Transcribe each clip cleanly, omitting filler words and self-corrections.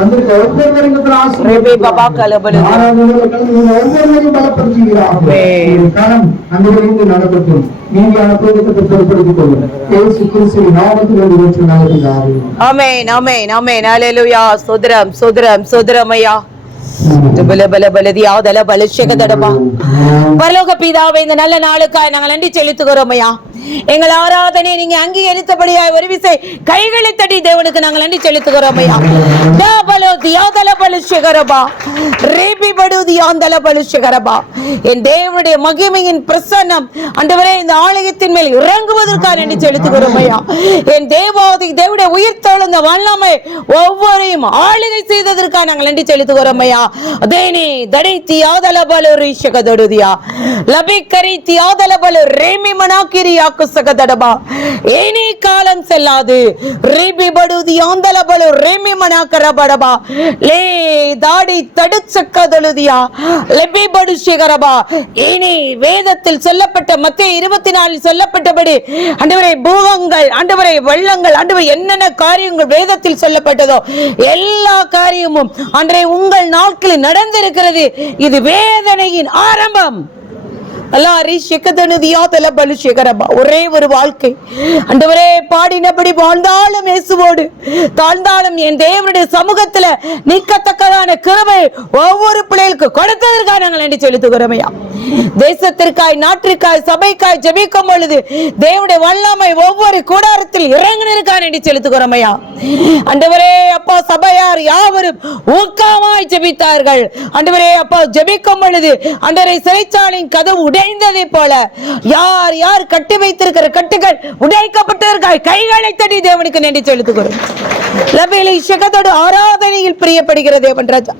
வந்திருக்க ஒவ்வொருவரையும் பலப்படுத்துகிறார் நடக்கட்டும். நீதியான போராட்டத்தை பொறுப்படுத்திக் கொள்ளும். இயேசு கிறிஸ்துவின் நாமத்தில் வேண்டிக் நடத்துகிறார். ஆமென் ஆமென் ஆமென். ஹல்லேலூயா. ஸ்தோத்திரம் ஸ்தோத்திரம் ஸ்தோத்திரம் ஐயா. பரலோக பிதாவே, இந்த நல்ல நாளுக்காய் நாங்கள் நன்றி செலுத்துகிறோம் ஐயா. எங்கள் ஆராதனை நீங்க அங்கீகரித்தபடியாய் ஒரு விசை கைகளை தட்டி தேவனுக்கு நாங்கள் நன்றி செலுத்துகிறோம் ஐயா. என் தேவனுடைய மகிமையின் பிரசன்னம் ஆண்டவரே இந்த ஆலயத்தின் மேல் இறங்குவதற்காக நன்றி செலுத்துகிறோம் ஐயா. என் தேவனுடைய உயிர் தெழுந்த வல்லமை ஒவ்வொருவரையும் ஆளுகை செய்ததற்காக நாங்கள் நன்றி செலுத்துகிறோம் ஐயா. அதேனே தடைத்தி ஆதலபல ரிஷகதடுதியா லபிக்கரித்தி ஆதலபல ரேமி மனாக்கிரியா குசகதடபா ஏனி காலம் செல்லாது ரிபி படுதி ஆந்தலபல ரேமி மனாக்கரபடபா லே தாடி தடுச்சக்கதடுதியா லபி படுஷிகரபா. ஏனி வேதத்தில் சொல்லப்பட்ட மத்தேயு 24 சொல்லப்பட்டபடி ஆண்டவரே பூகங்கள், ஆண்டவரே வெள்ளங்கள், ஆண்டவரே என்னென்ன காரியங்கள் வேதத்தில் சொல்லப்பட்டதோ எல்லா காரியமும் ஆண்டவரே உங்கள் நாட்களில் நடந்திருக்கிறது. இது வேதனையின் ஆரம்பம். ஒரே ஒரு வாழ்க்கை ஆண்டவரே பாடினபடி வாழ்ந்தாலும் இயேசுவோடு தாழ்ந்தாலும் என் தேவனுடைய சமூகத்துல நிற்கத்தக்கதான கிருபை ஒவ்வொரு பிள்ளைகளுக்கு கொடுத்ததற்காக நாங்கள் நன்றி செலுத்துகிறோம் ஐயா. தேசத்திற்காய், நாட்டிற்காய், சபைக்காய் ஜெபிக்கும் பொழுது தேவனுடைய வல்லமை ஒவ்வொரு கூடாரத்தில் இறங்கினருக்காக நன்றி செலுத்துகிறோம் ஐயா. ஆண்டவரே அப்பா, சபையார் யாவரும் ஊக்கமாய் ஜெபித்தார்கள். ஆண்டவரே அப்பா, ஜெபிக்கும் பொழுது ஆண்டவரே சிறைச்சாலையின் கதவு உடைந்ததை போல யார் யார் கட்டி வைத்திருக்கிற கட்டுகள் உடைக்கப்பட்டிருக்காய் கைகளை தட்டி தேவனுக்கு நன்றி செலுத்துகிறோம். லபேலி ஷகதடு ஆராதனையில் பிரியப்படுகிற தேவன் ராஜா.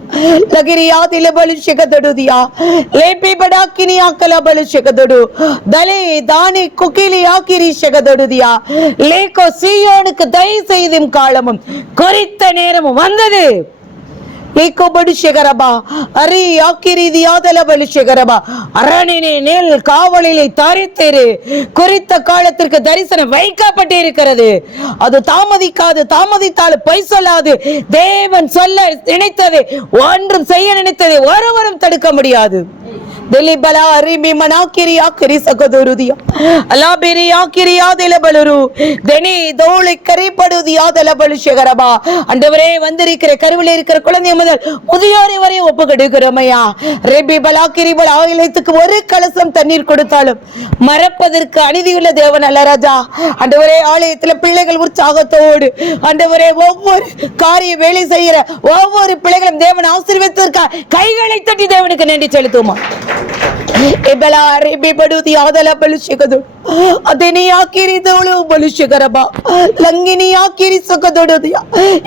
லகிரியாதில பலி ஷகதடுதியா லேபி படாக்கினியா கலபலி ஷகதடு தலே தானி குகிலி ஆக்கிரி ஷகதடுதியா லேகோ சீயோனுக்கு தயவு செய்தும் காலமும் குறித்த நேரமும் வந்தது. காவலிலே தரித்திரு குறித்த காலத்திற்கு தரிசனம் வைக்கப்பட்டிருக்கிறது. அது தாமதிக்காது, தாமதித்தால் பொய் சொல்லாது. தேவன் சொல்ல நினைத்தது ஒன்றும் செய்ய நினைத்ததை ஒருவரும் தடுக்க முடியாது. வந்திருக்கிற கருவில் இருக்கிற குழந்தை முதல் முதியோரை வரை ஒப்பு கொடுக்கிறோம் ஐயா. ஒரு கலசம் தண்ணீர் கொடுத்தாலும் மறப்பதற்கு அநீதியுள்ள தேவன் அல்ல ராஜா. ஆண்டவரே, ஆலயத்துல பிள்ளைகள் உற்சாகத்தோடு ஆண்டவரே ஒவ்வொரு காரிய வேலை செய்கிற ஒவ்வொரு பிள்ளைகளும் தேவன் ஆசீர்வதித்திருக்கார். கைகளை தட்டி தேவனுக்கு நன்றி செலுத்துமா.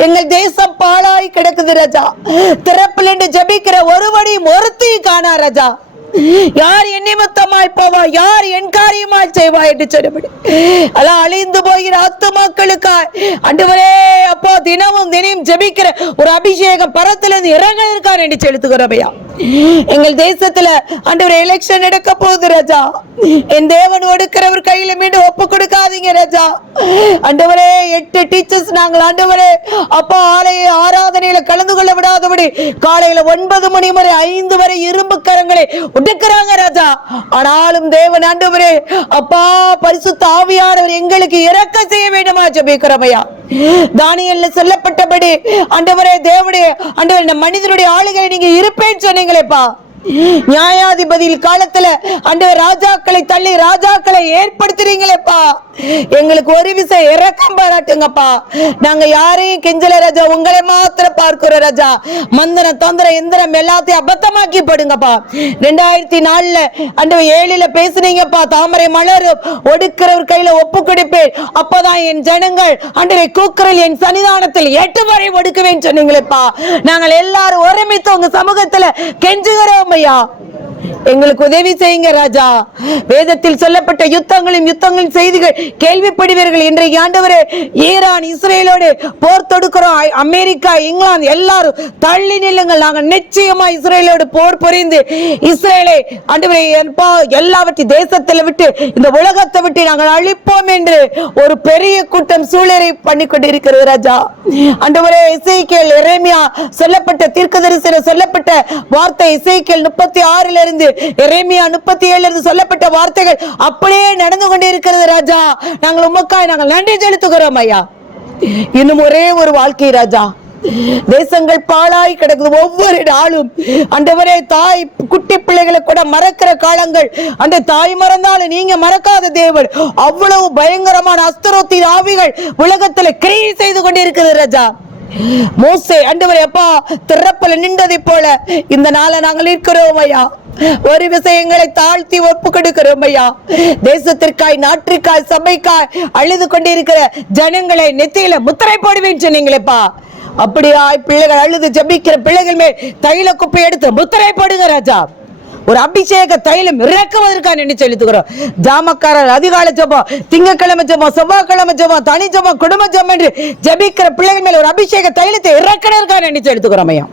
எங்கள் தேசம் பாழாய் கிடக்குது ராஜா. திறப்பில் ஜபிக்கிற ஒருவனையும் ஒருத்தையும் காணா ராஜா. யார் என் நிமித்தமாய் போவா, யார் என் காரியமாய் செய்வா என்று சொன்னபடி அல்ல அழிந்து போகிற ஆத்துமாக்களுக்காய் ஆண்டவரே அப்பா தினமும் தினம் ஜெபிக்கிற ஒரு அபிஷேகம் பரத்திலிருந்து இறங்குவதற்காக நன்றி செலுத்துகிறோம் ஐயா. எங்கள் தேசத்துல ஆண்டவரே எலெக்ஷன் நடக்க போகுது ராஜா. என் தேவன் ஒடுக்கிறவர் கையில மீண்டும் ஒப்பு கொடுக்காதீங்க ராஜா. ஆண்டவரே 8 டீச்சர்ஸ் நாங்கள் ஆண்டவரே அப்பா ஆலய ஆராதனையில கலந்து கொள்ள விடாதபடி காலையில 9 மணி வரை 5 வரை இரும்பு கரங்களை உடைக்கிறாங்க ராஜா. ஆனாலும் தேவன் ஆண்டவரே அப்பா பரிசுத்த ஆவியானவர் எங்களுக்கு இரக்கம் செய்ய வேண்டுமா ஜெபிக்கிறோம் ஐயா. தானியேல்ல சொல்லப்பட்டபடி ஆண்டவரே தேவனுடைய ஆண்டவரே மனிதனுடைய ஆளுகளை நீங்க இருப்பேன்னு சொன்னீங்களேப்பா. நியாயாதிபதியில் காலத்துல ஆண்டவர் ராஜாக்களை தள்ளி ராஜாக்களை ஏற்படுத்துறீங்களேப்பா. எங்களுக்கு ஒரு விஷயம் இரக்கம் பாராட்டுங்கப்பா. நாங்க யாரையும் கெஞ்சல ராஜா, உங்களை மாத்திரம் பார்க்கிறோம் ராஜா. மந்திர தந்திர எந்திரம் எல்லாத்தையும் அபத்தமாக்கி படுங்கப்பா. 2004 ஆண்டவர் 7 பேசுனீங்கப்பா. தாமரை மலரும் ஒடுக்கிறவர் கையில ஒப்பு கொடுப்பேன், அப்பதான் என் ஜனங்கள் ஆண்டவரை கூக்குரல் என் சன்னிதானத்தில் 8 வரை ஒடுக்குவேன் சொன்னீங்களேப்பா. நாங்கள் எல்லாரும் ஒருமித்து உங்க சமூகத்துல கெஞ்சுகிறோம் ஐயா. எங்களுக்கு உதவி செய்யுங்க ராஜா. வேதத்தில் சொல்லப்பட்ட யுத்தங்களின் செய்திகள் கேள்விப்படுவீர்கள். இன்றைக்கு ஆண்டவரே ஈரான் இஸ்ரேலோடு போர் தொடுக்கிறோம். அமெரிக்கா, இங்கிலாந்து எல்லாரும் தள்ளி நில்லுங்கள். நாங்கள் நிச்சயமா இஸ்ரேலோடு போர் புரிந்து இஸ்ரேலை ஆண்டவரே எல்லாவற்றையும் தேசத்தில் விட்டு இந்த உலகத்தை விட்டு நாங்கள் அழிப்போம் என்று ஒரு பெரிய கூட்டம் சூழலை பண்ணி கொண்டிருக்கிறது ராஜா. ஆண்டவரே எசேக்கியேல், எரேமியா சொல்லப்பட்ட தீர்க்கதரிசன சொல்லப்பட்ட வார்த்தை எசேக்கியேல் 36 இருந்து எரேமியா 37 இருந்து சொல்லப்பட்ட வார்த்தைகள் அப்படியே நடந்து கொண்டே இருக்கிறது ராஜா. நாங்கள் உமக்காய் நாங்கள் நன்றி செலுத்துகிறோம் ஐயா. இன்னும் ஒரே ஒரு வாழ்க்கை ராஜா. தேசங்கள் பாழாய் கிடக்குது. ஒவ்வொரு நாளும் ஆண்டவரே தாய் குட்டி பிள்ளைகளை கூட மறக்கிற காலங்கள். அந்த தாய் மறந்தாலும் நீங்க மறக்காத தேவன். அவ்வளவு பயங்கரமான அஸ்தரோத்தின் ஆவிகள் உலகத்துல கிரியை செய்து கொண்டிருக்கிறது ராஜா. மோசே ஆண்டவரே அப்பா திறப்பல நின்றதை போல இந்த நாளை நாங்கள் இருக்கிறோம் ஐயா. ஒரு விஷயங்களை தாழ்த்தி ஒப்பு கொடுக்கிறோம் ஐயா. தேசத்திற்காய், நாட்டிற்காய், சபைக்காய் அழுது கொண்டிருக்கிற ஜனங்களை நெத்தியில முத்திரை போடுவேன் சொன்னீங்களேப்பா. அப்படியா பிள்ளைகள் அழுது ஜபிக்கிற பிள்ளைகள் மேல் தைல குப்பை எடுத்து முத்திரை போடுங்க ராஜா. ஒரு அபிஷேக தைலம் இறக்குவதற்காக நினைச்சு செலுத்துகிறோம். ஜாமக்காரர் அதிகாலை ஜபம், திங்கக்கிழமை ஜபம், செவ்வாய்க்கிழமை ஜபம், தனி ஜபம், குடும்ப ஜபம் என்று ஜபிக்கிற பிள்ளைகள் மேல ஒரு அபிஷேக தைலத்தை இறக்குவதற்காக நினைச்சு எடுத்துக்கிறோம் ஐயா.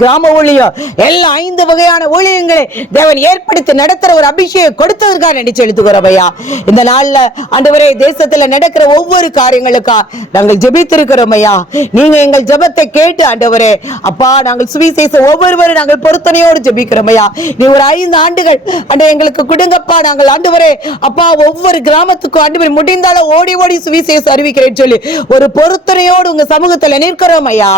கிராம ஊழியம் எல்லா 5 வகையான ஊழியங்களை தேவன் ஏற்படுத்தி நடத்துற ஒரு அபிஷேகம் கொடுத்ததற்காக நினைச்சு எழுத்துக்கிறோம் ஐயா. இந்த நாள்ல ஆண்டவரே தேசத்துல நடக்கிற ஒவ்வொரு காரியங்களுக்கா நாங்கள் ஜெபித்திருக்கிறோம் ஐயா. நீங்க எங்கள் ஜெபத்தை கேட்டு ஆண்டவரே அப்பா நாங்கள் சுவிசேஷம் ஒவ்வொருவரும் நாங்கள் பொருத்தனையோடு ஜெபிக்கிறோம் ஐயா. நீ ஒரு 5 ஆண்டுகள் எங்களுக்கு கொடுங்கப்பா. நாங்கள் ஆண்டவரே அப்பா ஒவ்வொரு கிராமத்துக்கும் ஆண்டவரே முடிந்தாலும் ஓடி ஓடி சுவிசேஷம் அறிவிக்கிறேன்னு சொல்லி ஒரு பொருத்தனையோடு உங்க சமூகத்துல நிற்கிறோம் ஐயா.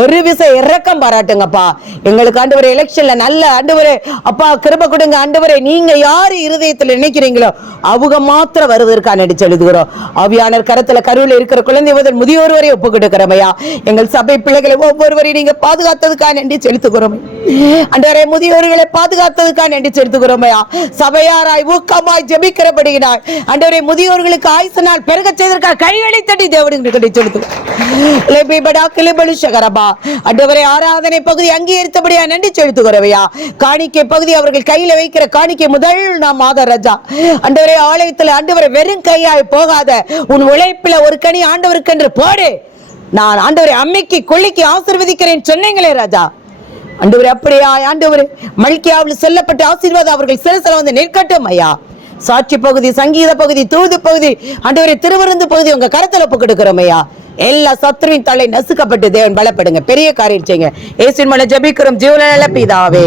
ஒரு விஷயம் இரக்கம் பாராட்டுங்கப்பா. எங்களுக்கு ஆண்டவரே எலெக்ஷன்ல நல்ல ஆண்டவரே அப்பா கிருபை கொடுங்க ஆண்டவரே. நீங்க யாரு இருதயத்துல நினைக்கிறீங்களோ அவங்க மாத்திரம் வருவதற்காக நடிச்சு எழுதுகிறோம். ஆவியானவர் கரத்துல கருவில் இருக்கிற குழந்தை முதல் முதியோர் வரை ஒப்பு கொடுக்கிறோமையா. எங்கள் சபை பிள்ளைகளை ஒவ்வொருவரையும் நீங்க பாதுகாத்ததுக்காக நன்றி செலுத்துகிறோம் ஆண்டவரே. முதியோர்களை பாதுகாத்ததுக்காக நன்றி செலுத்துகிறோமையா. சபையாராய் ஊக்கமாய் ஜெபிக்கிறபடியினாய் ஆண்டவரே முதியோர்களுக்கு ஆயுசு நாள் பெருக செய்ததற்காக கைகளை தட்டி தேவனுக்கு நன்றி செலுத்துகிறோம். ஆண்டவரே ஆராதனை பகுதி அங்கீகரித்தபடியா நன்றி செலுத்துகிறவையா. காணிக்கை பகுதி அவர்கள் கையில வைக்கிற காணிக்கை முதல் நாம் மாத ராஜா. ஆண்டவரே ஆலயத்தில் ஆண்டவரை வெறும் கையாய் போகாத உன் உழைப்பில ஒரு கனி ஆண்டவருக்கு என்று போடு. நான் ஆண்டவரை அம்மைக்கு கொள்ளிக்கு ஆசீர்வதிக்கிறேன் சொன்னீங்களே ராஜா. ஆண்டவரே அப்படியா ஆண்டவரே மல்கியாவில் சொல்லப்பட்ட ஆசீர்வாதம் அவர்கள் சிறசல வந்து நிற்கட்டும் ஐயா. சாட்சி பகுதி, சங்கீத பகுதி, தூது பகுதி ஆண்டவரே திருவிருந்து பகுதி உங்க கரத்துல ஒப்பு கொடுக்கிறோம் ஐயா. எல்லா சத்துருவின் தலை நசுக்கப்பட்டு தேவன் பலப்படுங்க. பெரிய காரியம் செய்யுங்க. இயேசுவின் மூலம் ஜெபிக்கிறோம் ஜீவனுள்ள பிதாவே.